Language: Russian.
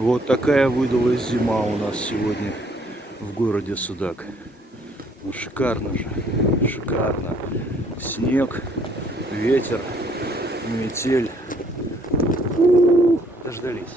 Вот такая выдалась зима у нас сегодня в городе Судак. Ну, шикарно же, шикарно. Снег, ветер, метель. Дождались.